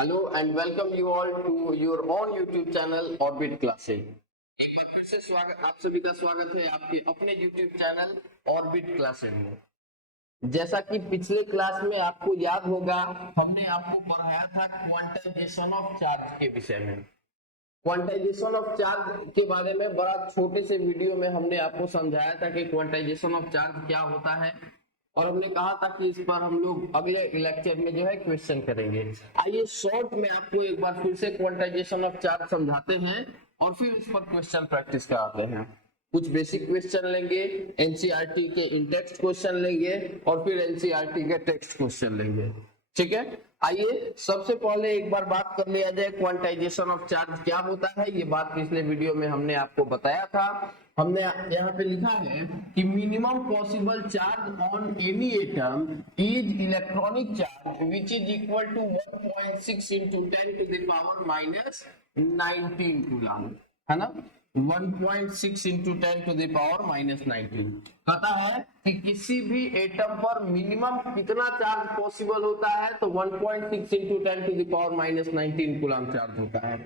Hello and welcome you all to your own YouTube channel orbit classes. एक बार फिर से स्वागत, आप सभी का स्वागत है आपके अपने यूट्यूब चैनल ऑर्बिट क्लासेस में। जैसा कि पिछले क्लास में आपको याद होगा, हमने आपको पढ़ाया था क्वांटाइजेशन ऑफ चार्ज के विषय में। क्वांटाइजेशन ऑफ चार्ज के बारे में बड़ा छोटे से वीडियो में हमने आपको समझाया था कि क्वांटाइजेशन ऑफ चार्ज क्या होता है, और हमने कहा था कि इस पर हम लोग अगले लेक्चर में जो है क्वेश्चन करेंगे। आइए शॉर्ट में आपको एक बार फिर से क्वांटाइजेशन ऑफ चार्ज समझाते हैं और फिर उस पर क्वेश्चन प्रैक्टिस कराते हैं। कुछ बेसिक क्वेश्चन लेंगे, एनसीईआरटी के इन टेक्स्ट क्वेश्चन लेंगे और फिर एनसीईआरटी के टेक्स्ट क्वेश्चन लेंगे। ठीक है, आइए सबसे पहले एक बार बात कर लिया जाए क्वांटाइजेशन ऑफ चार्ज क्या होता है। ये बात पिछले वीडियो में हमने आपको बताया था। हमने यहाँ पे लिखा है कि minimum possible charge on any atom is electronic charge which is equal to 1.6 into 10 to the power minus 19 coulomb, है ना। 1.6 into 10 to the power minus 19 कहता है कि किसी भी एटम पर मिनिमम कितना चार्ज पॉसिबल होता है, तो 1.6 into 10 to the power minus 19 coulomb charge होता है।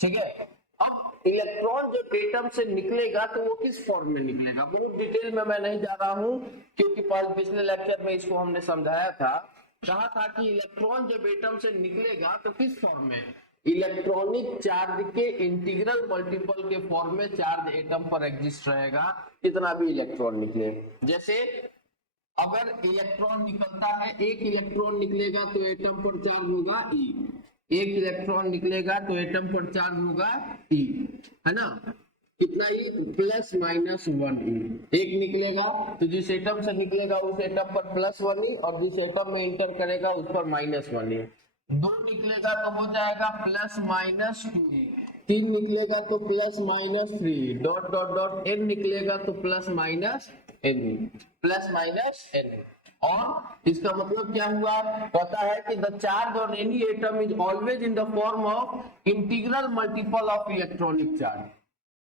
ठीक है, अब इलेक्ट्रॉन जब एटम से निकलेगा तो वो किस फॉर्म में निकलेगा, बहुत डिटेल में मैं नहीं जा रहा हूं, क्योंकि पिछले लेक्चर में इसको हमने समझाया था। कहा था कि इलेक्ट्रॉन जब एटम से निकलेगा तो किस फॉर्म में, इलेक्ट्रॉनिक चार्ज के इंटीग्रल मल्टीपल के फॉर्म में चार्ज एटम पर एग्जिस्ट रहेगा, कितना भी इलेक्ट्रॉन निकले। जैसे अगर इलेक्ट्रॉन निकलता है, एक इलेक्ट्रॉन निकलेगा तो एटम पर चार्ज होगा ई, एक इलेक्ट्रॉन निकलेगा तो एटम पर चार्ज होगा ई, है ना। कितना ई, प्लस माइनस 1 ई। एक निकलेगा तो जिस एटम से निकलेगा उस एटम पर प्लस 1 ई, और जिस एटम में इंटर करेगा उस पर माइनस 1 ई। दो निकलेगा तो हो जाएगा प्लस माइनस 2 ई। तीन निकलेगा तो plus minus 3 dot dot dot, n निकलेगा तो plus minus n, plus minus n. और इसका मतलब क्या हुआ, पता है कि the charge on any atom is always in the form of integral multiple of electronic charge.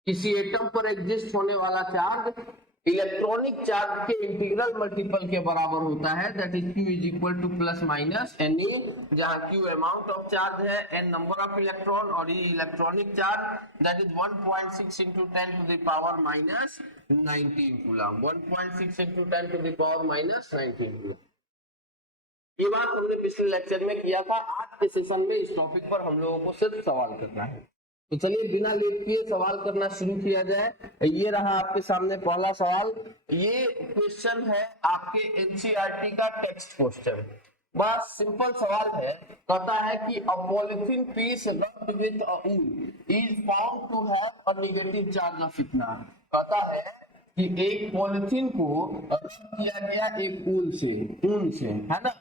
किसी एटम पर एग्जिस्ट होने वाला चार्ज इलेक्ट्रॉनिक चार्ज के इंटीग्रल मल्टीपल के बराबर होता है, that is Q is equal to plus minus n e, जहां Q अमाउंट ऑफ चार्ज है, n नंबर ऑफ इलेक्ट्रॉन, और ये electronic charge that is 1.6 into 10 to the power minus 19 coulomb, 1.6 into 10 to the power minus 19 coulomb. ये बात हमने पिछले lecture में किया था। आज के सेशन में इस टॉपिक पर हम लोगों को सिर्फ सवाल करना है, तो चलिए बिना लेट किए सवाल करना शुरू किया जाए। ये रहा आपके सामने पहला सवाल। ये क्वेश्चन है आपके एनसीईआरटी का टेक्स्ट क्वेश्चन। बस सिंपल सवाल है, कहता है कि a polythene piece rubbed with a wool is found to have a negative charge of इतना। कहता है कि एक पॉलिथीन को रब किया गया एक ऊन से, है ना,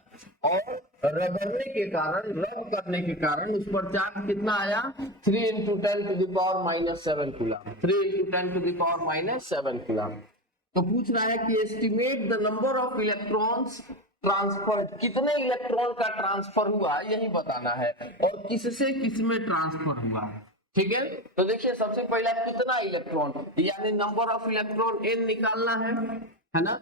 और रगड़ने के कारण, रब करने के कारण उस पर चार्ज कितना आया, 3 into 10 to the power minus 7 coulomb, 3 into 10 to the power minus 7 coulomb. तो पूछ रहा है कि estimate the number of electrons transfer, कितने इलेक्ट्रॉन का ट्रांसफर हुआ यही बताना है, और किससे किसमें ट्रांसफर हुआ। ठीक है, तो देखिए सबसे पहला कितना इलेक्ट्रॉन, यानी नंबर ऑफ इलेक्ट्रॉन n निकालना है ना,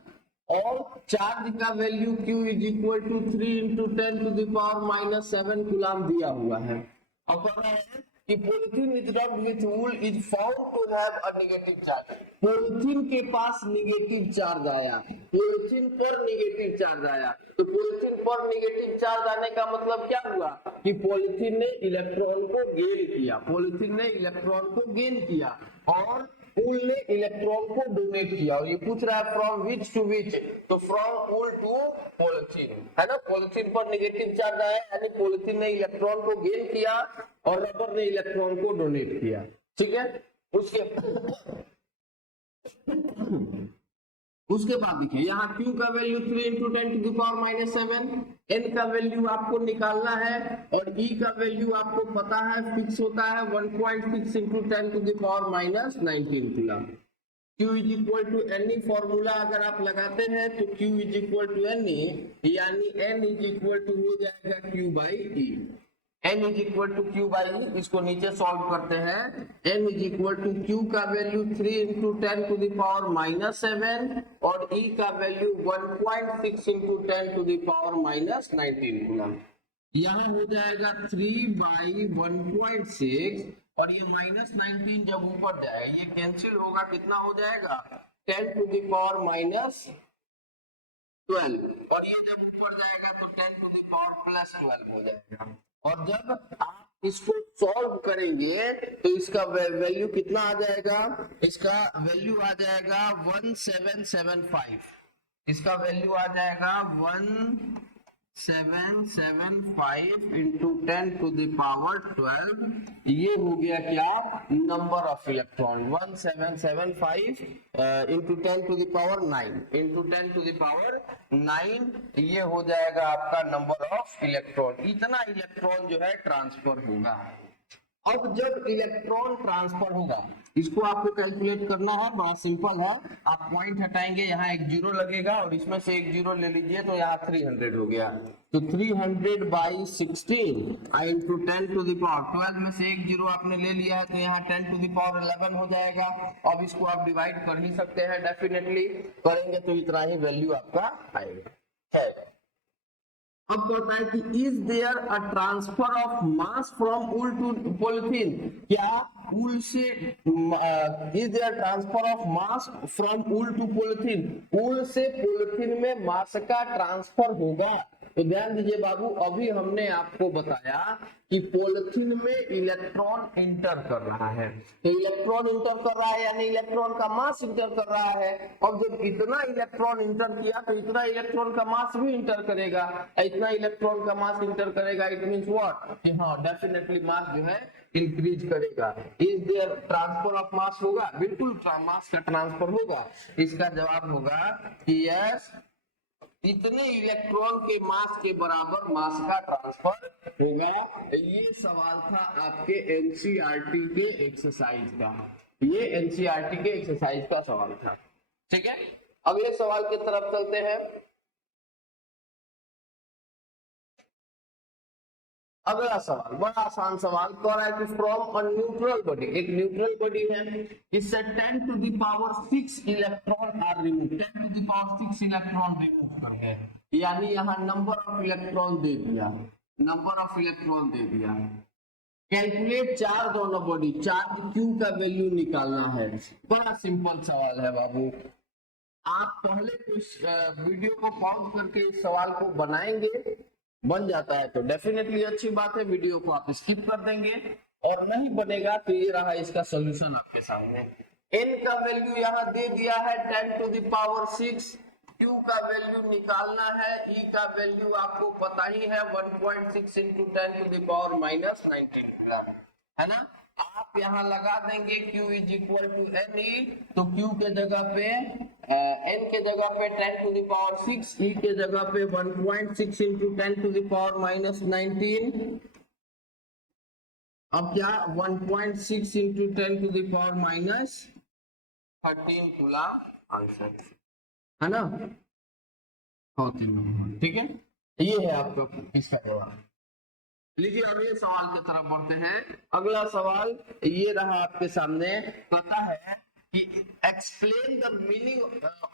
और चार्ज का value Q is equal to 3 into 10 to the power minus 7 coulomb दिया हुआ है। अब कह रहे हैं कि polythene is rubbed with wool is found to have a negative charge. Polythene के पास नेगेटिव चार्ज आया, पॉलिथीन पर नेगेटिव चार्ज आया, तो पॉलिथीन पर नेगेटिव चार्ज आने का मतलब क्या हुआ कि पॉलिथीन ने इलेक्ट्रॉन को गेन किया, पॉलिथीन ने इलेक्ट्रॉन को गेन किया, और वूल ने इलेक्ट्रॉन को डोनेट किया। और ये पूछ रहा है फ्रॉम विच टू विच, तो फ्रॉम वूल टू पॉलिथीन, है ना। पॉलिथीन पर नेगेटिव चार्ज आया, यानी पॉलिथीन ने इलेक्ट्रॉन को गेन किया और रबर ने इलेक्ट्रॉन को डोनेट किया। ठीक है, उसके बाद देखिए यहाँ Q का value 3 into 10 to the power minus 7, N का वैल्यू आपको निकालना है, और E का वैल्यू आपको पता है फिक्स होता है 1.6 into 10 to the power minus 19 coulomb. Q is equal to N, formula अगर आप लगाते हैं तो Q is equal to N, यानी N इज इक्वल टू हो जाएगा Q by E। n is equal to Q by E, इसको नीचे सॉल्व करते हैं। n is equal to Q का value 3 into 10 to the power minus 7, और e का value 1.6 into 10 to the power minus 19 coulomb. यहाँ हो जाएगा 3/1.6 और ये -19 जब ऊपर जाएगा ये कैंसिल होगा, कितना हो जाएगा 10⁻²⁰ और ये जब ऊपर जाएगा तो 10⁻+12 हो जाएगा। और जब आप इसको सॉल्व करेंगे तो इसका वैल्यू कितना आ जाएगा, इसका वैल्यू आ जाएगा 1775, इसका वैल्यू आ जाएगा 1775 इंटू 10⁻12। ये हो गया क्या, number of electron. 1775 into 10⁹ into 10⁹ ये हो जाएगा आपका नंबर ऑफ इलेक्ट्रॉन। इतना इलेक्ट्रॉन जो है ट्रांसफर होगा। अब जब इलेक्ट्रॉन ट्रांसफर होगा इसको आपको कैलकुलेट करना है, बड़ा सिंपल है। आप पॉइंट हटाएंगे, यहाँ एक जीरो लगेगा और इसमें से एक जीरो ले लीजिए तो यहाँ 300 हो गया। तो 300/16 इंटू 10⁻12 में से एक जीरो आपने ले लिया है तो यहाँ 10⁻11 हो जाएगा। अब इसको आप डिवाइड कर ही सकते हैं, डेफिनेटली करेंगे तो इतना ही वैल्यू आपका आएगा है। अब कहता है कि is there a transfer of mass from wool to polythene, क्या वूल से is there transfer of mass from wool to polythene, wool से पॉलिथीन में मास का ट्रांसफर होगा। तो ध्यान दीजिए बाबू, अभी हमने आपको बताया कि पॉलिथीन में इलेक्ट्रॉन इंटर कर रहा है, तो इलेक्ट्रॉन इंटर कर रहा है यानी इलेक्ट्रॉन का मास इंटर कर रहा है। और जब इतना इलेक्ट्रॉन इंटर किया तो इतना इलेक्ट्रॉन का मास भी इंटर करेगा, इतना इलेक्ट्रॉन का मास इंटर करेगा, इट मींस व्हाट कि हाँ डेफिनेटली मास जो है इंक्रीज करेगा। Is there transfer of mass होगा, बिल्कुल मास का ट्रांसफर होगा। इसका जवाब होगा कि यस, इतने इलेक्ट्रॉन के मास के बराबर मास का ट्रांसफर होगा। ये सवाल था आपके एनसीईआरटी के एक्सरसाइज का, ये एनसीईआरटी के एक्सरसाइज का सवाल था। ठीक है, अगले सवाल की तरफ चलते हैं। अगला सवाल बड़ा आसान सवाल कह रहा है कि फ्रॉम अ न्यूट्रल बॉडी, एक न्यूट्रल बॉडी है, इससे 10⁻6 electron are remove, 10⁻6 electron remove कर गए, यानी यहाँ नंबर ऑफ इलेक्ट्रॉन दे दिया, नंबर ऑफ इलेक्ट्रॉन दे दिया। Calculate charge on a body, charge Q का वैल्यू निकालना है। बड़ा सिंपल सवाल है बाबू, आप पहले कुछ वीडियो को पॉज करके इस सवाल को बनाएंगे, बन जाता है तो डेफिनेटली अच्छी बात है, वीडियो को आप स्किप कर देंगे और नहीं बनेगा तो ये रहा इसका सॉल्यूशन आपके सामने। n का वैल्यू यहाँ दे दिया है 10⁻6, q का वैल्यू निकालना है, e का वैल्यू आपको पता ही है 1.6 इंटू 10⁻⁻19 है ना। आप यहाँ लगा देंगे q is equal to n e, तो q के जगह पे n के जगह पे 10⁻6, e के जगह पे 1.6 इंटू 10⁻⁻19। अब क्या 1.6 इंटू 10⁻13 कूलम आंसर है ना। ठीक है, ये है आपका इसका जवाब। लीजिए अगले सवाल की तरफ बढ़ते हैं। अगला सवाल ये रहा आपके सामने, पता है कि explain the meaning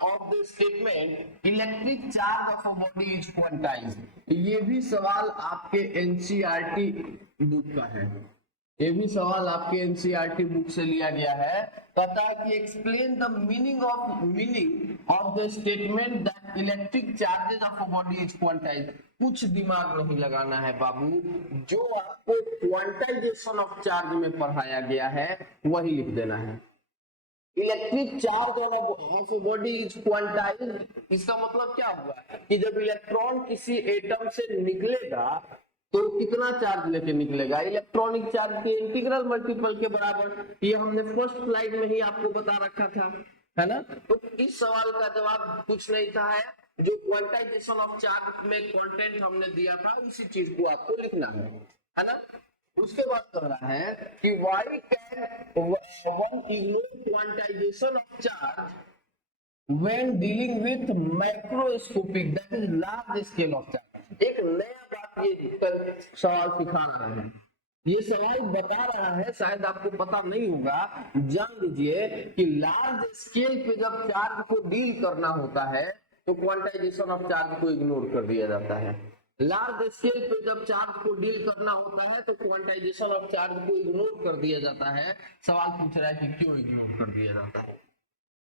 of the statement electric charge of a body is quantized. ये भी सवाल आपके एनसीईआरटी बुक का है, ये भी सवाल आपके एनसीईआरटी बुक से लिया गया है। पता है कि explain the meaning of the statement that electric charges of a body is quantized. कुछ दिमाग नहीं लगाना है बाबू, जो आपको क्वांटाइजेशन ऑफ चार्ज में पढ़ाया गया है वही लिख देना है। Electric charge of body is quantized, इसका मतलब क्या हुआ कि जब इलेक्ट्रॉन किसी एटम से निकलेगा तो कितना चार्ज लेके निकलेगा, इलेक्ट्रॉनिक चार्ज के इंटीग्रल मल्टीपल के बराबर। ये हमने फर्स्ट स्लाइड में ही आपको बता रखा था, है ना। तो इस सवाल का जवाब कुछ नहीं था, है जो क्वांटाइजेशन ऑफ चार्ज में कंटेंट हमने दिया था उसी चीज को आपको लिखना है ना। उसके बाद कह रहा है कि why can one ignore quantization of charge when dealing with microscopic that is large scale of charge. एक नया बात ये सवाल सिखा रहा है, ये सवाल बता रहा है, शायद आपको पता नहीं होगा, जान लीजिए कि लार्ज स्केल पे जब चार्ज को डील करना होता है तो क्वांटाइजेशन ऑफ चार्ज को इग्नोर कर दिया जाता है। लार्ज स्केल पे जब चार्ज को डील करना होता है तो क्वांटाइजेशन ऑफ चार्ज को इग्नोर कर दिया जाता है। सवाल पूछ रहा है कि क्यों इग्नोर कर दिया जाता है?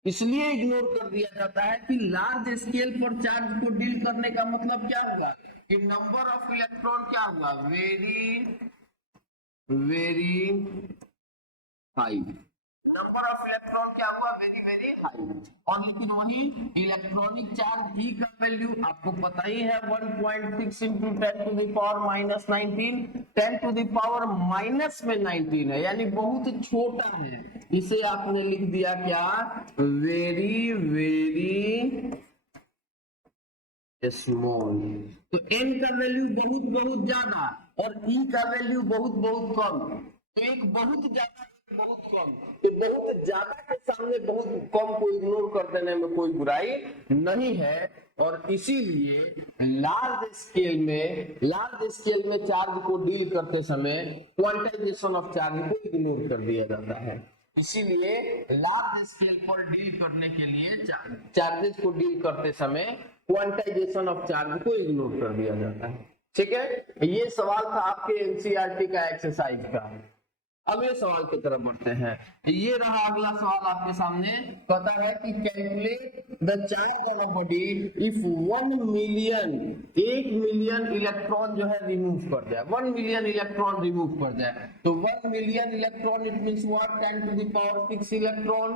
इसलिए इग्नोर कर दिया जाता है कि लार्ज स्केल पर चार्ज को डील करने का मतलब क्या हुआ कि नंबर ऑफ इलेक्ट्रॉन क्या हुआ, very very high. Number of electron क्या हुआ, वेरी वेरी हाई। और लेकिन वही इलेक्ट्रॉनिक चार्ज ई का वैल्यू आपको पता ही है 1.6 into 10 to the power minus 19, 10 to the power minus में 19 है, यानी बहुत छोटा है। इसे आपने लिख दिया क्या, वेरी वेरी स्मॉल। तो n का वैल्यू बहुत बहुत ज्यादा और e का वैल्यू बहुत बहुत कम। तो एक बहुत ज्यादा बहुत कम, तो बहुत ज्यादा के सामने बहुत कम को इग्नोर कर देने में कोई बुराई नहीं है। और इसीलिए लार्ज स्केल में चार्ज को डील करते समय क्वांटाइजेशन ऑफ चार्ज को इग्नोर कर दिया जाता है। इसीलिए लार्ज स्केल पर डील करने के लिए चार्जेस को डील करते समय क्वांटाइजेशन ऑफ चार्ज को इग्नोर कर दिया जाता है। ठीक है, ये सवाल था आपके एनसीईआरटी का एक्सरसाइज का। अगले सवाल की तरफ बढ़ते हैं। ये रहा अगला सवाल आपके सामने, कहता है कि calculate the charge on a body if 1 million 1 million electron जो है रिमूव कर जाए, 1 मिलियन इलेक्ट्रॉन रिमूव कर जाए। तो 1 million electron it means what, 10 to the power 6 electron.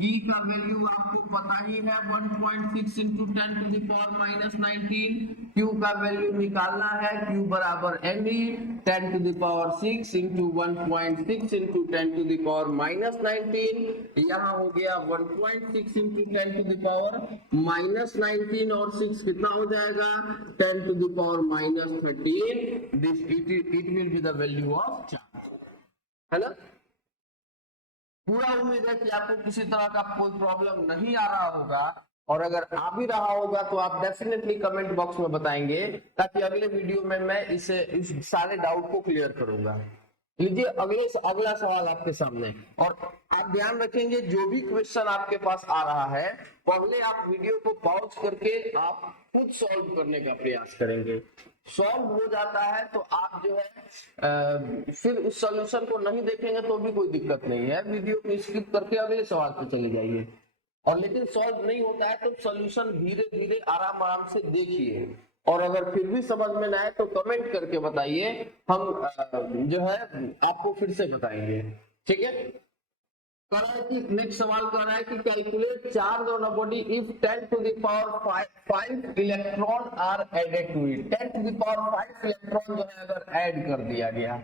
E का वैल्यू आपको पता ही है 1.6 into 10 to the power minus 19। Q का वैल्यू निकालना है, Q बराबर me 10 to the power 6 into 1.6 into 10 to the power minus 19। यहाँ हो गया 1.6 into 10 to the power minus 19 और 6 कितना हो जाएगा, 10 to the power minus 13। This it will be the value of charge, है ना। पूरा उम्मीद है कि आपको किसी तरह का कोई प्रॉब्लम नहीं आ रहा होगा, और अगर आ भी रहा होगा तो आप डेफिनेटली कमेंट बॉक्स में बताएंगे, ताकि अगले वीडियो में मैं इस सारे डाउट को क्लियर करूंगा। लीजिए अगला सवाल आपके सामने, और आप ध्यान रखेंगे जो भी क्वेश्चन आपके पास आ रहा है पहले आप वीडियो को पॉज करके आप खुद सॉल्व करने का प्रयास करेंगे। सॉल्व हो जाता है तो आप जो है फिर उस सॉल्यूशन को नहीं देखेंगे तो भी कोई दिक्कत नहीं है, वीडियो को स्किप करके अगले सवाल पे चले जाइए। और लेकिन सॉल्व नहीं होता है तो सॉल्यूशन धीरे धीरे आराम आराम से देखिए, और अगर फिर भी समझ में ना आए तो कमेंट करके बताइए, हम जो है आपको फिर से बताएंगे। ठीक है, कह रहा है कि नेक्स्ट सवाल कह रहा है कि calculate charge on a body if 10 to the power 5 electron are added to it. 10 to the power 5 electron जो है अगर ऐड कर दिया गया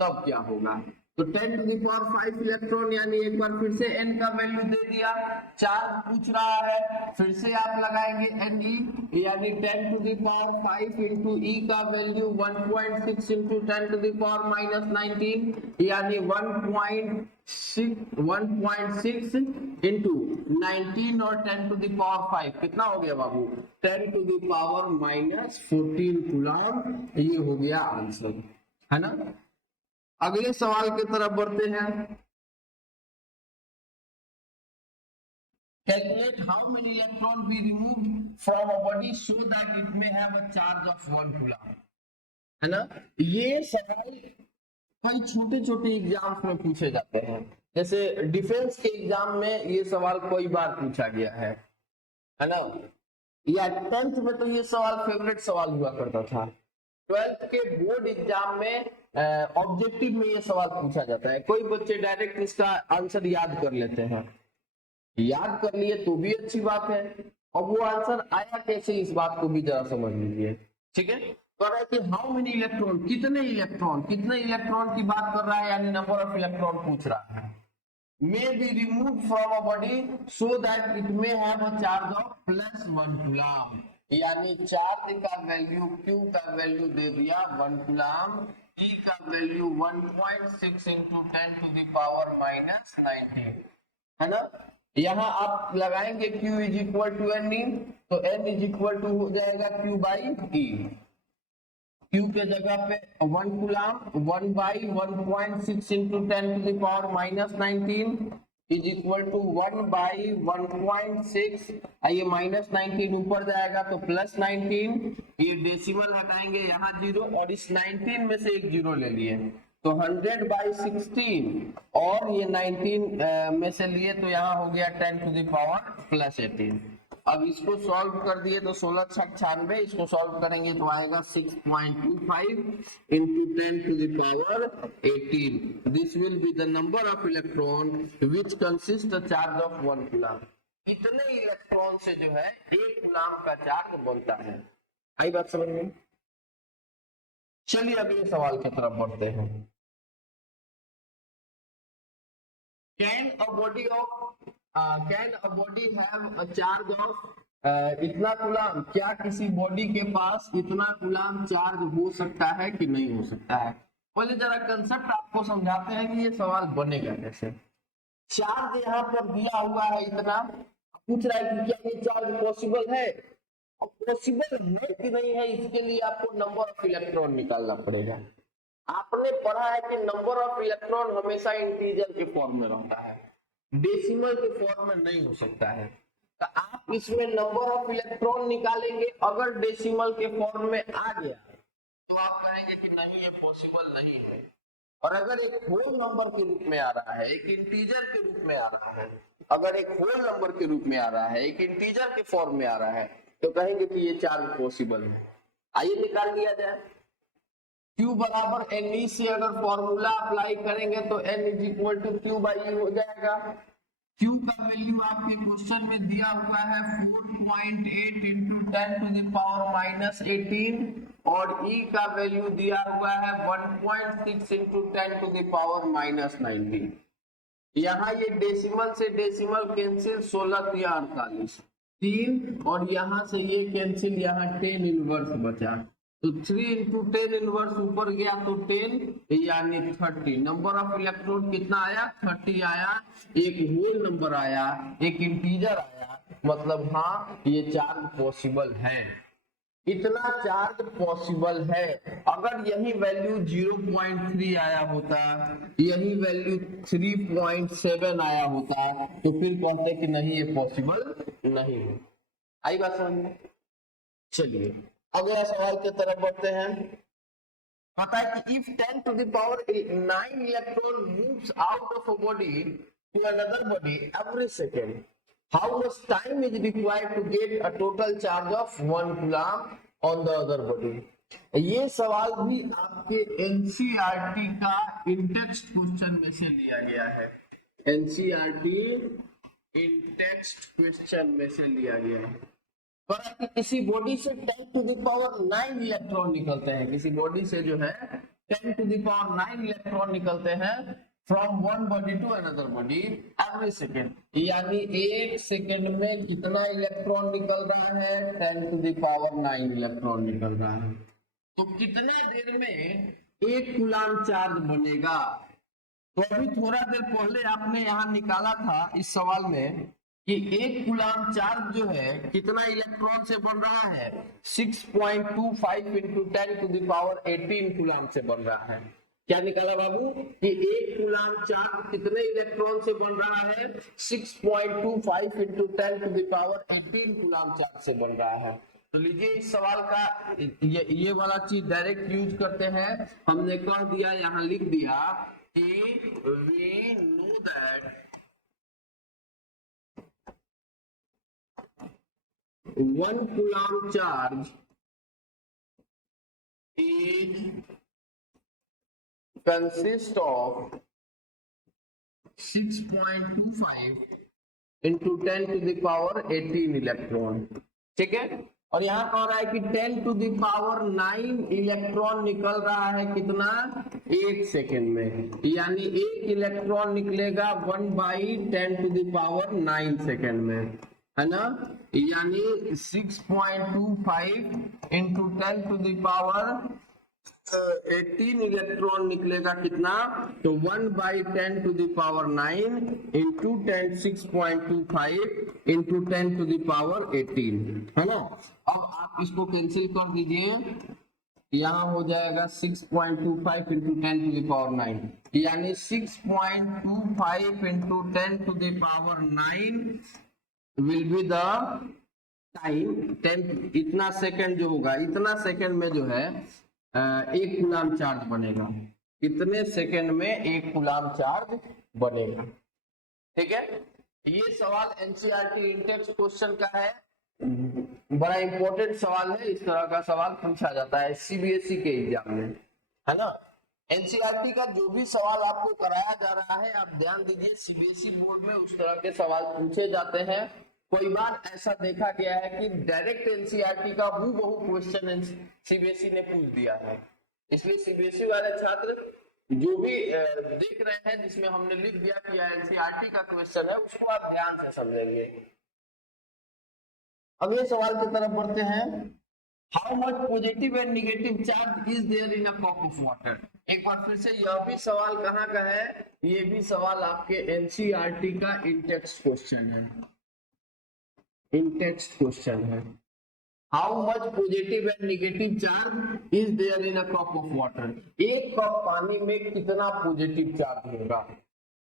तब क्या होगा। तो 10 टू द पावर 5 इलेक्ट्रॉन, यानी एक बार फिर से n का वैल्यू दे दिया, चार्ज पूछ रहा है, फिर से आप लगाएंगे Ne, यानी 10 to the power 5 into E का value 1.6 into 10 to the power minus 19, यानी 1.6 इंटू 19 और 10 टू द पावर 5 कितना हो गया बाबू, 10 to the power minus 14 coulomb. ये हो गया आंसर, है ना। अगले सवाल की तरफ बढ़ते हैं। Calculate how many electron be remove from a body so that it may have a charge of 1 coulomb, है ना। ये सवाल कई छोटे छोटे एग्जाम्स में पूछे जाते हैं, जैसे डिफेंस के एग्जाम में ये सवाल कई बार पूछा गया है ना। या 10th में तो ये सवाल फेवरेट सवाल हुआ करता था। 12th के बोर्ड एग्जाम में ऑब्जेक्टिव में ये सवाल पूछा जाता है। कोई बच्चे डायरेक्ट इसका आंसर याद कर लेते हैं, याद कर लिए तो भी अच्छी बात है, और वो आंसर आया कैसे इस बात को भी जरा समझ लीजिए। ठीक है, तो रहा है कि हाउ मेनी इलेक्ट्रॉन, कितने इलेक्ट्रॉन की बात कर रहा है, यानी नंबर ऑफ इलेक्ट्रॉन पूछ रहा है। may be removed from a body so that it may have a charge of +1 coulomb, यानी चार्ज का वैल्यू, Q का वैल्यू दे दिया 1 कूलम, E का value 1.6 into 10 to the power minus 19, है ना। यहाँ आप लगाएंगे Q is equal to N, तो N इज इक्वल टू हो जाएगा Q बाई E। Q के जगह पे 1 coulomb 1 by 1.6 into 10 to the power minus 19, is equal to 1/1.6। आइए माइनस 19 ऊपर जाएगा तो प्लस 19, ये डेसिमल हटाएंगे यहाँ 0 और इस 19 में से एक 0 ले लिए तो 100/16 और ये 19 में से लिए तो यहाँ हो गया 10 टू द पावर प्लस 18। अब इसको सॉल्व कर दिए तो 16 छक 96, इसको सॉल्व करेंगे तो आएगा 6.25 into 10 to the power 18। This will be the number of electron which consist the charge of 1 coulomb. इतने इलेक्ट्रॉन से जो है 1 कूलम का चार्ज बनता है। आई बात समझ में? चलिए अगले सवाल की तरफ बढ़ते हैं। Can a body have a charge of इतना कूलम? क्या किसी बॉडी के पास इतना कूलम चार्ज हो सकता है कि नहीं हो सकता है? पहले जरा कंसेप्ट आपको समझाते हैं कि ये सवाल बनेगा कैसे। चार्ज यहाँ पर दिया हुआ है इतना, पूछ रहा है कि क्या ये चार्ज पॉसिबल है? पॉसिबल है कि नहीं है, इसके लिए आपको नंबर ऑफ इलेक्ट्रॉन निकालना पड़ेगा। आपने पढ़ा है कि नंबर ऑफ इलेक्ट्रॉन हमेशा इंटीजर के फॉर्म में रहता है, डेसिमल के फॉर्म में नहीं हो सकता है। तो आप इसमें नंबर ऑफ इलेक्ट्रॉन निकालेंगे, अगर डेसिमल के फॉर्म में आ गया तो आप कहेंगे कि नहीं ये पॉसिबल नहीं है। और अगर एक होल नंबर के रूप में आ रहा है, एक इंटीजर के रूप में आ रहा है, अगर एक होल नंबर के रूप में आ रहा है, एक इंटीजर के फॉर्म में आ रहा है, तो कहेंगे कि ये चार्ज पॉसिबल है। आइए निकाल दिया जाए। Q बराबर NE से अगर फॉर्मूला अप्लाई करेंगे तो N is equal to Q/E हो जाएगा। Q का वैल्यू आपके क्वेश्चन में दिया हुआ है 4.8 into 10 to the power minus 18 और E का वैल्यू दिया हुआ है 1.6 into 10 to the power minus 19। यहाँ ये डेसिमल से डेसिमल कैंसिल 16 या 48 3 और यहाँ से ये कैंसिल, यहाँ 10 इनवर्स बचा तो 3 into 10 इनवर्स ऊपर गया तो 10 यानी 30। नंबर ऑफ इलेक्ट्रॉन कितना आया? 30 आया। एक होल नंबर आया, एक इंटीजर आया, मतलब हाँ ये चार्ज पॉसिबल है। इतना चार्ज पॉसिबल है। अगर यही वैल्यू 0.3 आया होता, यही वैल्यू 3.7 आया होता तो फिर कहते कि नहीं ये पॉसिबल नहीं है। आई बात समझ में? चलिए अगला सवाल की तरफ बढ़ते हैं। पता है कि if 10 to the power 9 electron moves out of a body to another body every second, how much time is required to get a total charge of 1 coulomb on the other body? ये सवाल भी आपके NCERT का intext question में से लिया गया है। एनसीईआरटी इंटेक्स्ट क्वेश्चन में से लिया गया है। कि किसी बॉडी से 10 to the power 9 इलेक्ट्रॉन निकलते हैं, किसी बॉडी से जो है 10 to the power 9 इलेक्ट्रॉन निकलते हैं from one body to another body every second. यानी एक सेकेंड में कितना इलेक्ट्रॉन निकल रहा है? 10 to the power 9 इलेक्ट्रॉन निकल रहा है। तो कितने देर में 1 कूलम चार्ज बनेगा? तो अभी थोड़ा देर पहले आपने यहाँ निकाला था इस सवाल में कि 1 कूलम चार्ज जो है कितना इलेक्ट्रॉन से बन रहा है? 6.25 into 10 to the power 18 coulomb से बन रहा है। क्या निकाला बाबू? कि 1 कूलम चार्ज कितने इलेक्ट्रॉन से बन रहा है? 6.25 into 10 to the power 18 coulomb charge से बन रहा है। तो लीजिए इस सवाल का ये वाला चीज डायरेक्ट यूज करते हैं। हमने कह दिया, यहाँ लिख दिया कि we know that 1 coulomb charge is consist of 6.25 into 10 to the power 18 electron. ठीक है, और यहाँ कह रहा है कि 10 to the power 9 इलेक्ट्रॉन निकल रहा है कितना? 1 सेकेंड में। यानी 1 इलेक्ट्रॉन निकलेगा 1/10 to the power 9 सेकेंड में, है ना? यानी 6.25 into 10 to the power 18 electron निकलेगा कितना? तो 1/10 to the power 9 into 10 6.25 into 10 to the power 18, है ना? अब आप इसको कैंसिल कर दीजिए। यहाँ हो जाएगा 6.25 इंटू 10 टू द पावर 9, यानी 6.25 into 10 to the power 9 will be the time 10, इतना सेकंड जो होगा, इतना सेकंड में जो है एक कूलाम चार्ज बनेगा, कितने सेकंड में एक कूलाम चार्ज बनेगा। ठीक है, ये सवाल एनसीईआरटी इंटेक्स क्वेश्चन का है, बड़ा इंपॉर्टेंट सवाल है, इस तरह का सवाल पूछा जाता है सीबीएसई के एग्जाम में, है ना। एनसीईआरटी का जो भी सवाल आपको कराया जा रहा है, आप ध्यान दीजिए, सीबीएसई बोर्ड में उस तरह के सवाल पूछे जाते हैं। कोई बार ऐसा देखा गया है कि डायरेक्ट एनसीईआरटी का हूबहू क्वेश्चन सीबीएसई ने पूछ दिया है, इसलिए सीबीएसई वाले छात्र जो भी देख रहे हैं जिसमें हमने लिख दिया कि एनसीईआरटी का क्वेश्चन है, उसको आप ध्यान से समझेंगे। अगले सवाल की तरफ बढ़ते हैं। How much positive and negative charge is there in a cup of water. एक बार फिर से यह भी सवाल कहाँ का है, ये भी सवाल आपके एनसीईआरटी का इंटेक्स्ट क्वेश्चन है, इंटेक्स्ट क्वेश्चन है। How much positive and negative charge is there in a cup of water. एक कप पानी में कितना पॉजिटिव चार्ज होगा।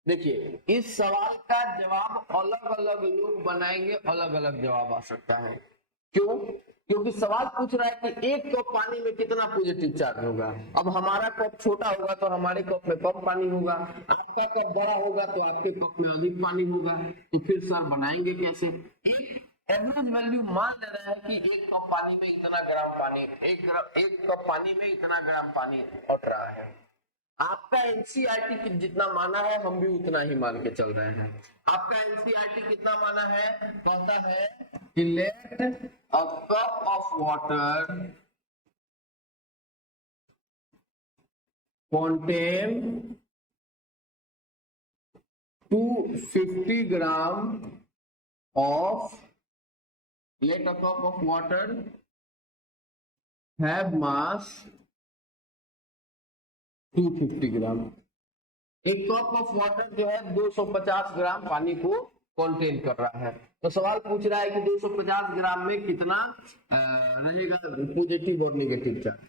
देखिए, इस सवाल का जवाब अलग अलग लोग बनाएंगे, अलग अलग जवाब आ सकता है। क्यों? क्योंकि सवाल पूछ रहा है कि एक कप पानी में कितना पॉजिटिव चार्ज होगा। अब हमारा कप छोटा होगा तो हमारे कप में कम पानी होगा, आपका कप बड़ा होगा तो आपके कप में अधिक पानी होगा, तो फिर सर बनाएंगे कैसे। एवरेज वैल्यू मान ले रहा है कि एक कप पानी में इतना ग्राम पानी, एक कप पानी में इतना ग्राम पानी उठ रहा है। आपका एनसीईआरटी जितना माना है हम भी उतना ही मान के चल रहे हैं। आपका एनसीईआरटी कितना माना है, कहता है कि let a cup of water contain 250 gram of, let a cup of water have mass 250 gram. एक कप ऑफ वाटर जो है 250 ग्राम पानी को कंटेन कर रहा है। तो सवाल पूछ रहा है कि 250 ग्राम में कितना रहेगा पॉजिटिव और नेगेटिव चार्ज।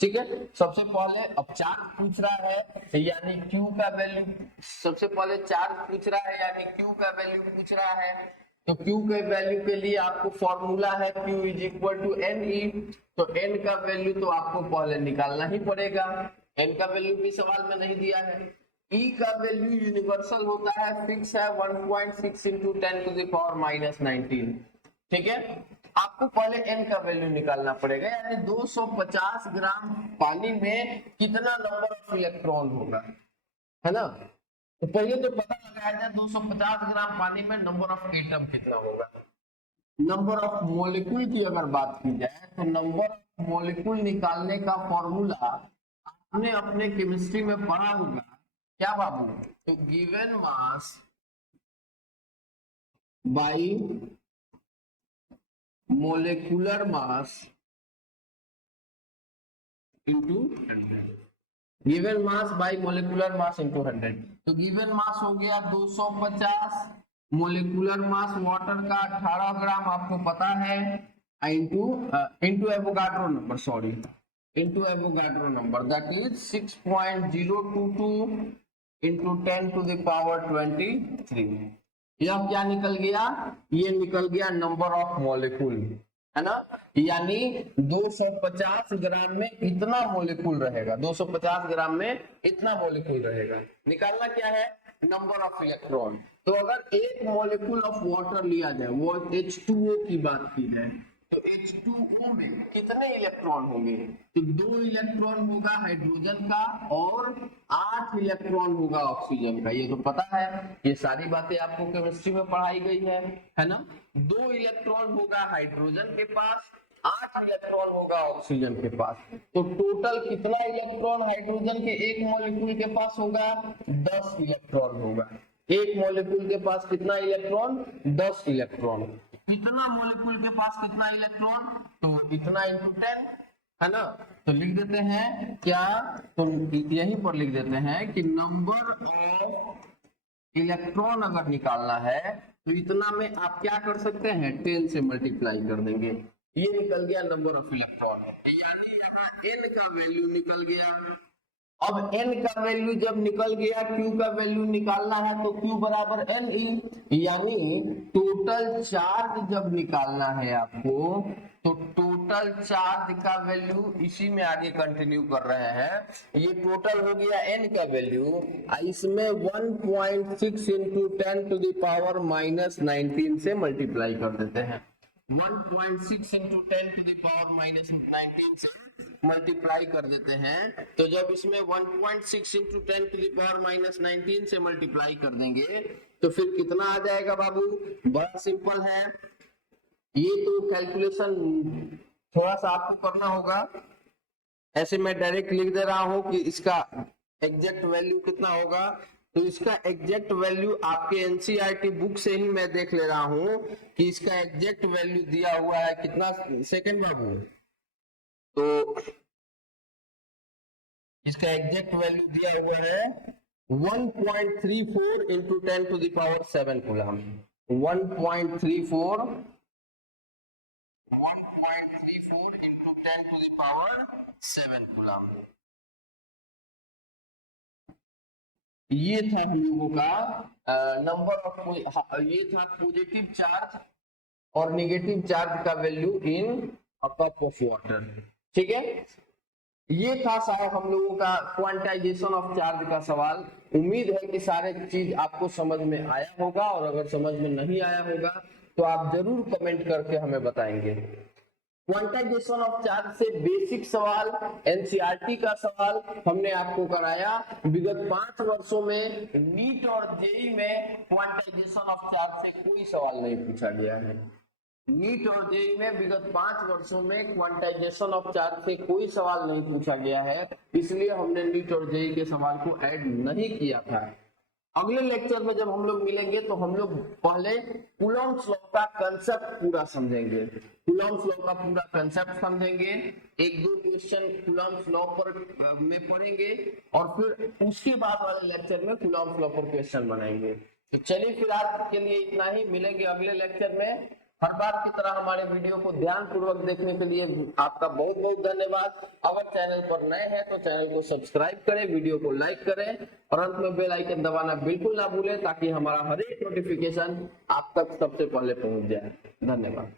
ठीक है, सबसे पहले अब चार्ज पूछ रहा है यानी Q का वैल्यू, सबसे पहले चार्ज पूछ रहा है यानी Q का वैल्यू पूछ रहा है। तो Q के वैल्यू के लिए आपको फॉर्मूला है Q is equal to NE। तो N का वैल्यू तो आपको पहले निकालना ही पड़ेगा, N का वैल्यू भी सवाल में नहीं दिया है। E का वैल्यू यूनिवर्सल होता है, फिक्स है 1.6 इंटू 10 टू द पावर -19। ठीक है, आपको पहले N का वैल्यू निकालना पड़ेगा, यानी 250 ग्राम पानी में कितना नंबर ऑफ इलेक्ट्रॉन होगा, है ना। तो पहले तो पता लगाया जाए 250 ग्राम पानी में नंबर ऑफ एटम कितना होगा। नंबर ऑफ मॉलिक्यूल की अगर बात की जाए तो नंबर ऑफ मॉलिक्यूल निकालने का फॉर्मूला आपने अपने केमिस्ट्री में पढ़ा होगा, क्या बाबू। तो given mass by molecular mass into 100, given mass by molecular mass into 100। तो गिवन मास हो गया 250, मोलिकुलर मास वाटर का 18 ग्राम आपको पता है, into Avogadro number, sorry into Avogadro number that is 6.022 into 10 to the power 23। यह क्या निकल गया, ये निकल गया नंबर ऑफ मॉलिक्यूल, है ना। यानी 250 ग्राम में इतना मॉलिक्यूल रहेगा, 250 ग्राम में इतना मॉलिक्यूल रहेगा। निकालना क्या है, नंबर ऑफ इलेक्ट्रॉन। तो अगर एक मॉलिक्यूल ऑफ वाटर लिया जाए, वो H2O की बात की जाए, तो H2O में कितने इलेक्ट्रॉन होंगे, तो 2 इलेक्ट्रॉन होगा हाइड्रोजन का और 8 इलेक्ट्रॉन होगा ऑक्सीजन का। ये तो पता है, ये सारी बातें आपको केमिस्ट्री में पढ़ाई गई है ना। 2 इलेक्ट्रॉन होगा हाइड्रोजन के पास, 8 इलेक्ट्रॉन होगा ऑक्सीजन के पास। तो टोटल कितना इलेक्ट्रॉन हाइड्रोजन के एक मॉलिक्यूल के पास होगा, 10 इलेक्ट्रॉन होगा। एक मॉलिक्यूल के पास कितना इलेक्ट्रॉन, 10 इलेक्ट्रॉन। कितना मॉलिक्यूल के पास कितना इलेक्ट्रॉन, तो इतना इंटू 10, है ना। तो लिख देते हैं क्या, तो यहीं पर लिख देते हैं कि नंबर ऑफ इलेक्ट्रॉन अगर निकालना है तो इतना में आप क्या कर सकते हैं, 10 से मल्टीप्लाई कर देंगे, ये निकल गया नंबर ऑफ इलेक्ट्रॉन। यानी यहाँ n का वैल्यू निकल गया। अब n का वैल्यू जब निकल गया, q का वैल्यू निकालना है तो q बराबर n ई, यानी टोटल चार्ज जब निकालना है आपको तो टोटल चार्ज का वैल्यू इसी में आगे कंटिन्यू कर रहे हैं। ये टोटल हो गया n का वैल्यू, इसमें 1.6 into 10 to the power minus 19 से मल्टीप्लाई कर देते हैं। 1.6 into 10 to the power minus 19 से मल्टीप्लाई कर देते हैं। तो जब इसमें 1.6 into 10 to the power minus 19 से मल्टीप्लाई कर देंगे तो फिर कितना आ जाएगा बाबू? बड़ा सिंपल है, ये तो कैलकुलेशन थोड़ा सा आपको करना होगा। ऐसे मैं डायरेक्ट लिख दे रहा हूं कि इसका एग्जैक्ट वैल्यू कितना होगा। तो इसका एग्जैक्ट वैल्यू आपके एनसीईआरटी बुक से ही मैं देख ले रहा हूं कि इसका एग्जैक्ट वैल्यू दिया हुआ है कितना सेकंड बाबू? तो इसका एग्जैक्ट वैल्यू दिया हुआ है 1.34 into 10 to the power 7 coulomb. 1.34 into 10 to the power 7 coulomb. ये था हम लोगों का नंबर ऑफ, ये था पॉजिटिव चार्ज और नेगेटिव चार्ज का value in a cup of water. ठीक है, ये था सारा हम लोगों का क्वांटाइजेशन ऑफ चार्ज का सवाल। उम्मीद है कि सारे चीज आपको समझ में आया होगा, और अगर समझ में नहीं आया होगा तो आप जरूर कमेंट करके हमें बताएंगे। क्वांटाइजेशन ऑफ चार्ज से बेसिक सवाल, एनसीईआरटी का सवाल हमने आपको कराया। विगत 5 वर्षों में नीट और जेईई में क्वांटाइजेशन ऑफ चार्ज से कोई सवाल नहीं पूछा गया है। नीट और जेईई में विगत 5 वर्षों में क्वांटाइजेशन ऑफ चार्ज से कोई सवाल नहीं पूछा गया है, इसलिए हमने नीट और जेईई के सवाल को ऐड नहीं किया था। अगले लेक्चर में जब हम लोग मिलेंगे तो हम लोग पहले कूलॉम्स लॉ का कंसेप्ट पूरा समझेंगे। कूलॉम्स लॉ का पूरा कंसेप्ट समझेंगे, 1-2 क्वेश्चन कूलॉम्स लॉ पर में पढ़ेंगे, और फिर उसके बाद वाले लेक्चर में कूलॉम्स लॉ पर क्वेश्चन बनाएंगे। तो चलिए फिर आज के लिए इतना ही, मिलेंगे अगले लेक्चर में। हर बार की तरह हमारे वीडियो को ध्यान पूर्वक देखने के लिए आपका बहुत बहुत धन्यवाद। अगर चैनल पर नए हैं तो चैनल को सब्सक्राइब करें, वीडियो को लाइक करें, और अंत में बेल आइकन दबाना बिल्कुल ना भूलें ताकि हमारा हर एक नोटिफिकेशन आप तक सबसे पहले पहुंच जाए। धन्यवाद।